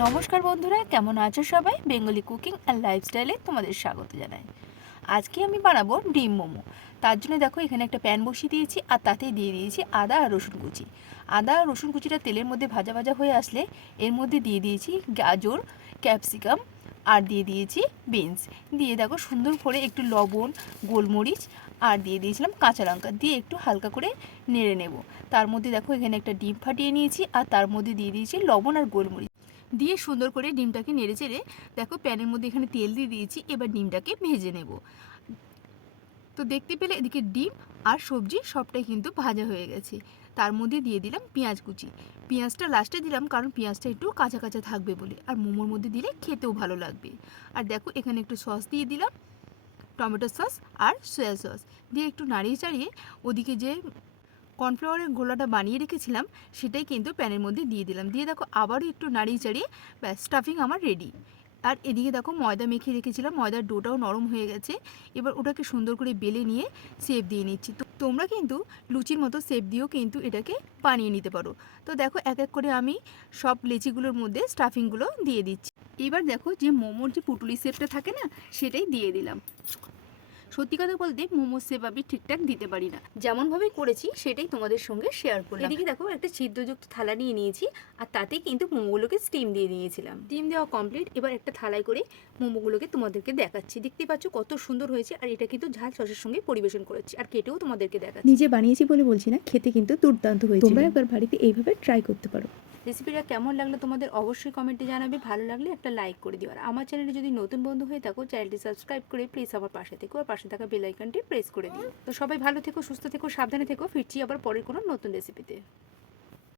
নমস্কার বন্ধুরা, কেমন আছো সবাই? বেঙ্গলি কুকিং অ্যান্ড লাইফস্টাইলে তোমাদের স্বাগত জানাই। আজকে আমি বানাবো ডিম মোমো। তার জন্য দেখো, এখানে একটা প্যান বসিয়ে দিয়েছি আর তাতে দিয়ে দিয়েছি আদা আর রসুন কুচি। আদা আর রসুন কুচিটা তেলের মধ্যে ভাজা ভাজা হয়ে আসলে এর মধ্যে দিয়ে দিয়েছি গাজর, ক্যাপসিকাম আর দিয়ে দিয়েছি বিনস। দিয়ে দেখো, সুন্দর করে একটু লবণ, গোলমরিচ আর দিয়ে দিয়েছিলাম কাঁচা লঙ্কা। দিয়ে একটু হালকা করে নেড়ে নেব। তার মধ্যে দেখো, এখানে একটা ডিম ফাটিয়ে নিয়েছি আর তার মধ্যে দিয়ে দিয়েছি লবণ আর গোলমরিচ। দিয়ে সুন্দর করে ডিমটাকে নেড়ে চেড়ে দেখো প্যানের মধ্যে এখানে তেল দিয়ে দিয়েছি, এবার ডিমটাকে ভেজে নেব। তো দেখতে পেলে এদিকে ডিম আর সবজি সবটাই কিন্তু ভাজা হয়ে গেছে। তার মধ্যে দিয়ে দিলাম পেঁয়াজ কুচি। পেঁয়াজটা লাস্টে দিলাম কারণ পেঁয়াজটা একটু কাঁচা কাঁচা থাকবে বলে, আর মোমোর মধ্যে দিলে খেতেও ভালো লাগবে। আর দেখো এখানে একটু সস দিয়ে দিলাম, টমেটো সস আর সয়া সস দিয়ে একটু নাড়িয়ে চাড়িয়ে ওদিকে যে কর্নফ্লাওয়ারের গোলাটা বানিয়ে রেখেছিলাম, সেটাই কিন্তু প্যানের মধ্যে দিয়ে দিলাম। দিয়ে দেখো আবারও একটু নাড়িয়ে চাড়িয়ে, ব্যাস স্টাফিং আমার রেডি আর এদিকে দেখো ময়দা মেখে রেখেছিলাম, ময়দার ডোটাও নরম হয়ে গেছে। এবার ওটাকে সুন্দর করে বেলে নিয়ে সেপ দিয়ে নিচ্ছি। তো তোমরা কিন্তু লুচির মতো সেপ দিয়েও কিন্তু এটাকে বানিয়ে নিতে পারো। তো দেখো এক এক করে আমি সব লেচিগুলোর মধ্যে স্টাফিংগুলো দিয়ে দিচ্ছি। এবার দেখো যে মোমোর যে পুটুলি সেপটা থাকে না, সেটাই দিয়ে দিলাম। সত্যি কথা বলতে মোমো সেভাবে ঠিকঠাক দিতে পারি না। যেমনভাবে করেছি সেটাই তোমাদের সঙ্গে শেয়ার করলাম। এদিকে দেখো একটা ছিদ্রযুক্ত থালা নিয়ে নিয়েছি আর তাতে কিন্তু মোমোগুলোকে স্টিম দিয়ে নিয়েছিলাম স্টিম দেওয়া কমপ্লিট এবার একটা থালায় করে মোমোগুলোকে তোমাদেরকে দেখাচ্ছি। দেখতে পাচ্ছ কত সুন্দর হয়েছে আর এটা কিন্তু ঝাল সসের সঙ্গে পরিবেশন করেছি আর কেটেও তোমাদেরকে দেখাচ্ছি। নিজে বানিয়েছি বলে বলছি না খেতে কিন্তু দুর্দান্ত হয়েছে। তোমরা একবার বাড়িতে এইভাবে ট্রাই করতে পারো। রেসিপিটা কেমন লাগল তোমাদের অবশ্যই কমেন্টে জানাবে। ভালো লাগলে একটা লাইক করে দিও। আর আমার চ্যানেলে যদি নতুন বন্ধু হয়ে থাকো চ্যানেলটি সাবস্ক্রাইব করে প্লিজ আমার পাশে থেকো আর পাশে থাকা বেলাইকানটি প্রেস করে দিও। তো সবাই ভালো থেকো, সুস্থ থেকো, সাবধানে থেকো। ফিরছি আবার পরের কোনো নতুন রেসিপিতে